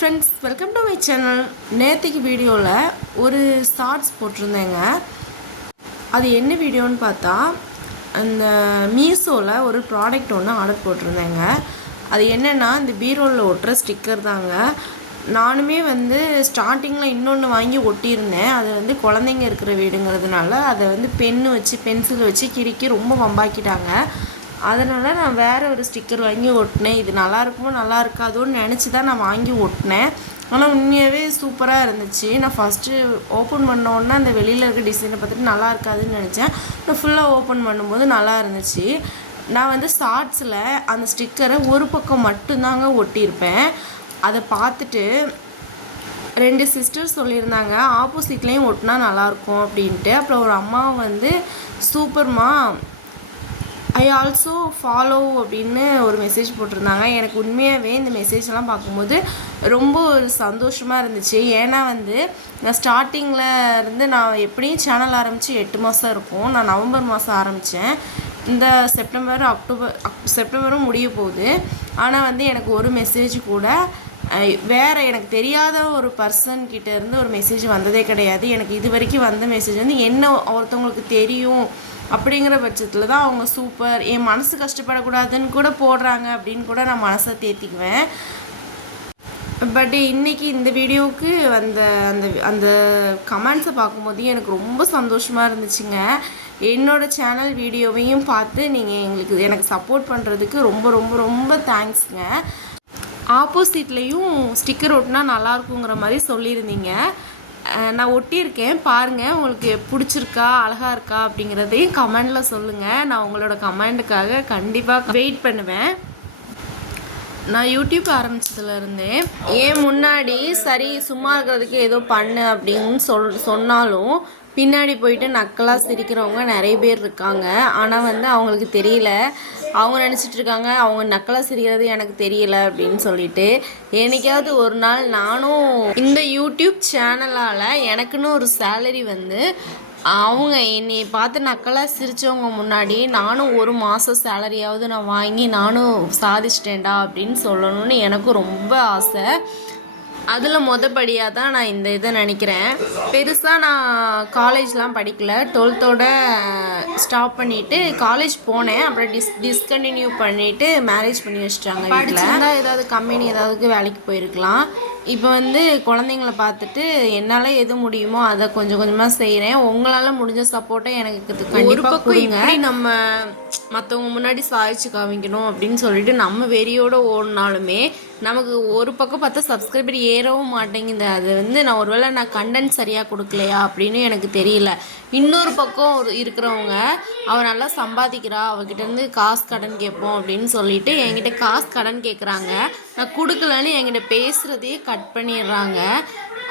Friends welcome to my channel நேற்றுக்கு வீடியோவில் ஒரு ஷார்ட்ஸ் போட்டிருந்தேங்க. அது என்ன வீடியோன்னு பார்த்தா அந்த மீஷோவில் ஒரு ப்ராடக்ட் ஒன்று ஆர்டர் போட்டிருந்தேங்க. அது என்னென்னா இந்த பீரோவில் ஒட்டுற ஸ்டிக்கர் தாங்க. நானுமே வந்து ஸ்டார்டிங்கில் இன்னொன்று வாங்கி ஒட்டியிருந்தேன். அது வந்து குழந்தைங்க இருக்கிற வீடுங்கிறதுனால அதை வந்து பென்னு வச்சு பென்சில் வச்சு கிறுக்கி ரொம்ப வம்பாக்கிட்டாங்க. அதனால் நான் வேறு ஒரு ஸ்டிக்கர் வாங்கி ஒட்டினேன். இது நல்லா இருக்குமோ நல்லா இருக்காதோன்னு நினச்சி தான் நான் வாங்கி ஒட்டினேன். ஆனால் உண்மையாகவே சூப்பராக இருந்துச்சு. நான் ஃபஸ்ட்டு ஓப்பன் பண்ணோன்னே அந்த வெளியில் இருக்க டிசைனை பார்த்துட்டு நல்லா இருக்காதுன்னு நினச்சேன். நான் ஃபுல்லாக ஓப்பன் பண்ணும்போது நல்லா இருந்துச்சு. நான் வந்து ஷார்ட்ஸில் அந்த ஸ்டிக்கரை ஒரு பக்கம் மட்டும்தாங்க ஒட்டியிருப்பேன். அதை பார்த்துட்டு ரெண்டு சிஸ்டர் சொல்லியிருந்தாங்க ஆப்போசிட்லேயும் ஒட்டினா நல்லாயிருக்கும் அப்படின்ட்டு. அப்புறம் ஒரு அம்மா வந்து சூப்பர்மா ஐ ஆல்சோ ஃபாலோ அப்படின்னு ஒரு மெசேஜ் போட்டிருந்தாங்க. எனக்கு உண்மையாகவே இந்த மெசேஜ்லாம் பார்க்கும்போது ரொம்ப ஒரு சந்தோஷமாக இருந்துச்சு. ஏன்னா வந்து நான் ஸ்டார்டிங்கில் இருந்து நான் எப்படியும் சேனல் ஆரம்பித்து எட்டு மாதம் இருக்கும். நான் நவம்பர் மாதம் ஆரம்பித்தேன் இந்த செப்டம்பர் அக்டோபர் செப்டம்பரும் முடிய போகுது. ஆனால் வந்து எனக்கு ஒரு மெசேஜ் கூட வேறு எனக்கு தெரியாத ஒரு பர்சன் கிட்டேருந்து ஒரு மெசேஜ் வந்ததே கிடையாது. எனக்கு இது வரைக்கும் வந்த மெசேஜ் வந்து என்ன ஒருத்தவங்களுக்கு தெரியும் அப்படிங்கிற பட்சத்தில் தான் அவங்க சூப்பர் என் மனசு கஷ்டப்படக்கூடாதுன்னு கூட போடுறாங்க அப்படின்னு கூட நான் மனசை தேத்திக்குவேன். பட் இன்றைக்கி இந்த வீடியோவுக்கு வந்த அந்த அந்த கமெண்ட்ஸை பார்க்கும்போது எனக்கு ரொம்ப சந்தோஷமாக இருந்துச்சுங்க. என்னோட சேனல் வீடியோவையும் பார்த்து நீங்கள் எங்களுக்கு எனக்கு சப்போர்ட் பண்ணுறதுக்கு ரொம்ப ரொம்ப ரொம்ப தேங்க்ஸுங்க ஆப்போசிட்லேயும் ஸ்டிக்கர் ஒட்டினா நல்லா இருக்குங்கிற மாதிரி சொல்லியிருந்தீங்க. நான் ஒட்டியிருக்கேன். பாருங்கள் உங்களுக்கு பிடிச்சிருக்கா அழகாக இருக்கா அப்படிங்கிறதையும் கமெண்டில் சொல்லுங்கள் நான் உங்களோட கமெண்டுக்காக கண்டிப்பாக வெயிட் பண்ணுவேன். நான் யூடியூப் ஆரம்பித்ததுலேருந்தே ஏன் முன்னாடி சரி சும்மா இருக்கிறதுக்கு ஏதோ பண்ணு அப்படின்னு சொல் சொன்னாலும் பின்னாடி போயிட்டு நக்கலாக சிரிக்கிறவங்க நிறைய பேர் இருக்காங்க. ஆனால் வந்து அவங்களுக்கு தெரியல. அவங்க நினச்சிட்டு இருக்காங்க அவங்க நக்கலாக சிரிக்கிறது எனக்கு தெரியல அப்படின்னு சொல்லிட்டு. என்னைக்காவது ஒரு நாள் நானும் இந்த யூடியூப் சேனலால் எனக்குன்னு ஒரு சேலரி வந்து அவங்க என்னை பார்த்து நக்கலாக சிரித்தவங்க முன்னாடி நானும் ஒரு மாதம் சேலரியாவது நான் வாங்கி நானும் சாதிச்சிட்டேன்டா அப்படின்னு சொல்லணும்னு எனக்கும் ரொம்ப ஆசை. அதில் மொதப்படியாக தான் நான் இந்த இதை நினைக்கிறேன். பெருசாக நான் காலேஜ்லாம் படிக்கல. டுவெல்த்தோட ஸ்டாப் பண்ணிவிட்டு காலேஜ் போனேன். அப்புறம் டிஸ் டிஸ்கண்டினியூ பண்ணிவிட்டு மேரேஜ் பண்ணி வச்சிட்டாங்க படிச்சிருந்தா ஏதாவது கம்பெனி ஏதாவது வேலைக்கு போயிருக்கலாம். இப்போ வந்து குழந்தைங்கள பார்த்துட்டு என்னால் எது முடியுமோ அதை கொஞ்சம் கொஞ்சமாக செய்கிறேன் உங்களால் முடிஞ்ச சப்போர்ட்டை எனக்கு கண்டிப்பாக கொடுங்க. நம்ம மற்றவங்க முன்னாடி சாதிச்சு காமிக்கணும் அப்படின்னு சொல்லிட்டு நம்ம வெறியோட ஓடினாலுமே நமக்கு ஒரு பக்கம் பார்த்தா சப்ஸ்கிரைபர் ஏறவும் மாட்டேங்குது. அது வந்து நான் ஒருவேளை நான் கண்டென்ட் சரியாக கொடுக்கலையா அப்படின்னு எனக்கு தெரியல. இன்னொரு பக்கம் ஒரு இருக்கிறவங்க அவள் நல்லா சம்பாதிக்கிறா அவகிட்டேருந்து காசு கடன் கேட்போம் அப்படின்னு சொல்லிட்டு என்கிட்ட காசு கடன் கேட்குறாங்க. நான் கொடுக்கலன்னு என்கிட்ட பேசுகிறதையே கட் பண்ணிடுறாங்க.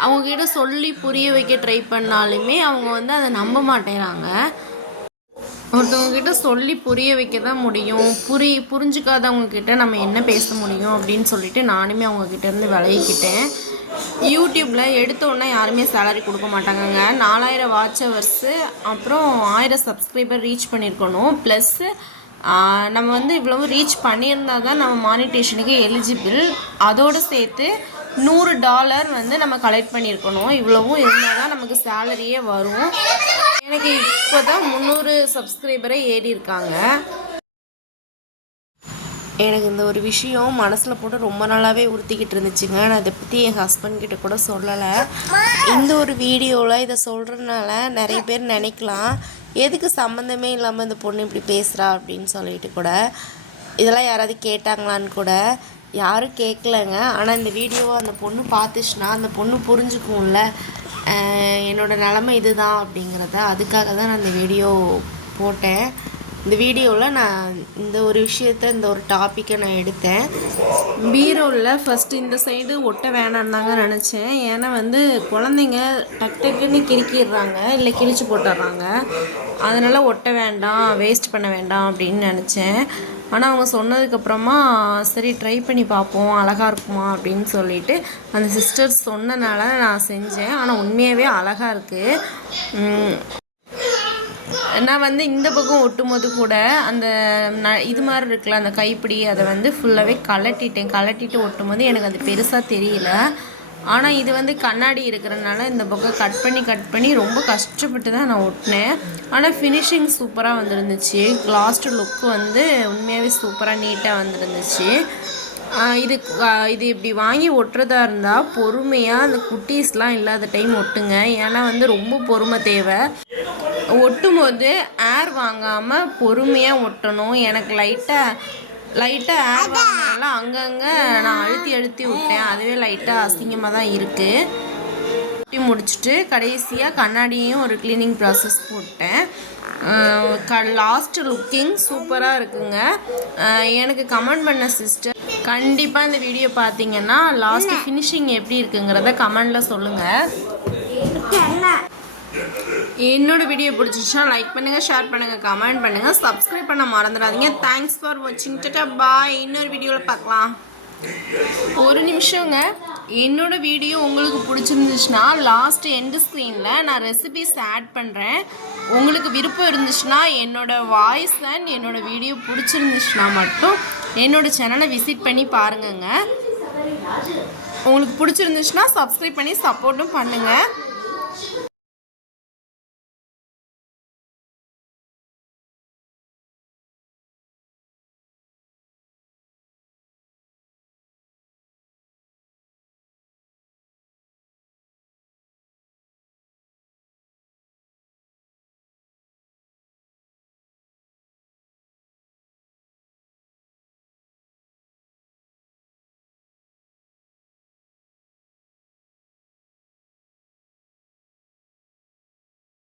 அவங்கக்கிட்ட சொல்லி புரிய வைக்க ட்ரை பண்ணாலுமே அவங்க வந்து அதை நம்ப மாட்டேங்கிறாங்க ஒருத்தவங்க கிட்ட சொல்லி புரிய வைக்க தான் முடியும். புரி புரிஞ்சுக்காதவங்க கிட்ட நம்ம என்ன பேச முடியும் அப்படின்னு சொல்லிட்டு நானுமே அவங்க கிட்ட இருந்து விலகிக்கிட்டேன். யூடியூப்பில் எடுத்தோடனே யாருமே சேலரி கொடுக்க மாட்டாங்கங்க. நாலாயிரம் வாட்ச் ஹவர்ஸு அப்புறம் ஆயிரம் சப்ஸ்கிரைபர் ரீச் பண்ணியிருக்கணும் ப்ளஸ்ஸு நம்ம வந்து இவ்வளவு ரீச் பண்ணியிருந்தா தான் நம்ம மானிட்டேஷனுக்கு எலிஜிபிள் அதோடு சேர்த்து நூறு டாலர் வந்து நம்ம கலெக்ட் பண்ணியிருக்கணும் இவ்வளவும் இருந்தால் தான் நமக்கு சேலரியே வரும். எனக்கு இப்போ தான் முந்நூறு சப்ஸ்கிரைபரை ஏறி இருக்காங்க எனக்கு இந்த ஒரு விஷயம் மனசில் போட்டு ரொம்ப நாளாகவே உறுத்திக்கிட்டு இருந்துச்சுங்க. நான் இதை பற்றி என் ஹஸ்பண்ட் கிட்ட கூட சொல்லலை. இந்த ஒரு வீடியோவில் இதை சொல்கிறதுனால நிறைய பேர் நினைக்கலாம். எதுக்கு சம்மந்தமே இல்லாமல் இந்த பொண்ணு இப்படி பேசுகிறா அப்படின்னு சொல்லிட்டு கூட. இதெல்லாம் யாராவது கேட்டாங்களான்னு கூட யாரும் கேட்கலங்க ஆனால் இந்த வீடியோவை அந்த பொண்ணு பார்த்துச்சுன்னா அந்த பொண்ணு புரிஞ்சுக்கும்ல. என்னோடய என்னோட நிலமை இதுதான் அப்படிங்கிறத அதுக்காக தான் நான் இந்த வீடியோ போட்டேன். இந்த வீடியோவில் நான் இந்த ஒரு விஷயத்த இந்த ஒரு டாப்பிக்கை நான் எடுத்தேன். பீரோவில் ஃபஸ்ட்டு இந்த சைடு ஒட்ட வேணான்னு தாங்க நினச்சேன். ஏன்னா வந்து குழந்தைங்க டக் டக்குன்னு கிறுக்கிடுறாங்க இல்லை கிழிச்சு போட்டுடுறாங்க. அதனால் ஒட்ட வேண்டாம் வேஸ்ட் பண்ண வேண்டாம் அப்படின்னு நினச்சேன். ஆனால் அவங்க சொன்னதுக்கப்புறமா சரி ட்ரை பண்ணி பார்ப்போம் அழகாக இருக்குமா? அப்படின்னு சொல்லிட்டு அந்த சிஸ்டர்ஸ் சொன்னனால நான் செஞ்சேன். ஆனால் உண்மையாகவே அழகாக இருக்குது நான் வந்து இந்த பக்கம் ஒட்டும்போது கூட அந்த ந- இது மாதிரி இருக்குல்ல அந்த கைப்பிடி அதை வந்து ஃபுல்லாகவே கலட்டிட்டேன் கலட்டிட்டு ஒட்டும்போது எனக்கு அது பெருசாக தெரியல. ஆனால் இது வந்து கண்ணாடி இருக்கிறனால இந்த பக்கம் கட் பண்ணி கட் பண்ணி ரொம்ப கஷ்டப்பட்டு தான் நான் ஒட்டினேன். ஆனால் ஃபினிஷிங் சூப்பராக வந்துருந்துச்சு. லாஸ்ட்டு லுக்கு வந்து உண்மையாகவே சூப்பராக நீட்டாக வந்துருந்துச்சு. இது இது இப்படி வாங்கி ஒட்டுறதா இருந்தால் பொறுமையாக அந்த குட்டீஸ்லாம் இல்லாத டைம் ஒட்டுங்க. ஏன்னா வந்து ரொம்ப பொறுமை தேவை. ஒட்டும் போது ஏர் வாங்காமல் பொறுமையாக ஒட்டணும். எனக்கு லைட்டாக லைட்டாக வாங்கினால அங்கங்கே நான் அழுத்தி அழுத்தி விட்டேன். அதுவே லைட்டாக அசிங்கமாக தான் இருக்குது ஒட்டி முடிச்சுட்டு கடைசியாக கண்ணாடியும் ஒரு க்ளீனிங் ப்ராசஸ் போட்டேன். க லாஸ்ட் லுக்கிங் சூப்பராக இருக்குங்க. எனக்கு கமெண்ட் பண்ண சிஸ்டர் கண்டிப்பாக இந்த வீடியோ பார்த்தீங்கன்னா லாஸ்ட் ஃபினிஷிங் எப்படி இருக்குங்கிறத கமெண்டில் சொல்லுங்கள் என்னோட வீடியோ பிடிச்சிச்சுன்னா லைக் பண்ணுங்கள் ஷேர் பண்ணுங்கள் கமெண்ட் பண்ணுங்கள் சப்ஸ்கிரைப் பண்ண மறந்துடாதீங்க. தேங்க்ஸ் ஃபார் வாட்சிங் டட்டா பாய் இன்னொரு வீடியோவில் பார்க்கலாம். ஒரு நிமிஷங்க. என்னோட வீடியோ உங்களுக்கு பிடிச்சிருந்துச்சுன்னா லாஸ்ட் எண்டு ஸ்க்ரீனில் நான் ரெசிபிஸ் ஆட் பண்ணுறேன் உங்களுக்கு விருப்பம் இருந்துச்சுன்னா என்னோட வாய்ஸ் அண்ட் என்னோட வீடியோ பிடிச்சிருந்துச்சுன்னா மட்டும் என்னோட சேனலை விசிட் பண்ணி பாருங்கங்க. உங்களுக்கு பிடிச்சிருந்துச்சுன்னா சப்ஸ்கிரைப் பண்ணி சப்போர்ட்டும் பண்ணுங்கள்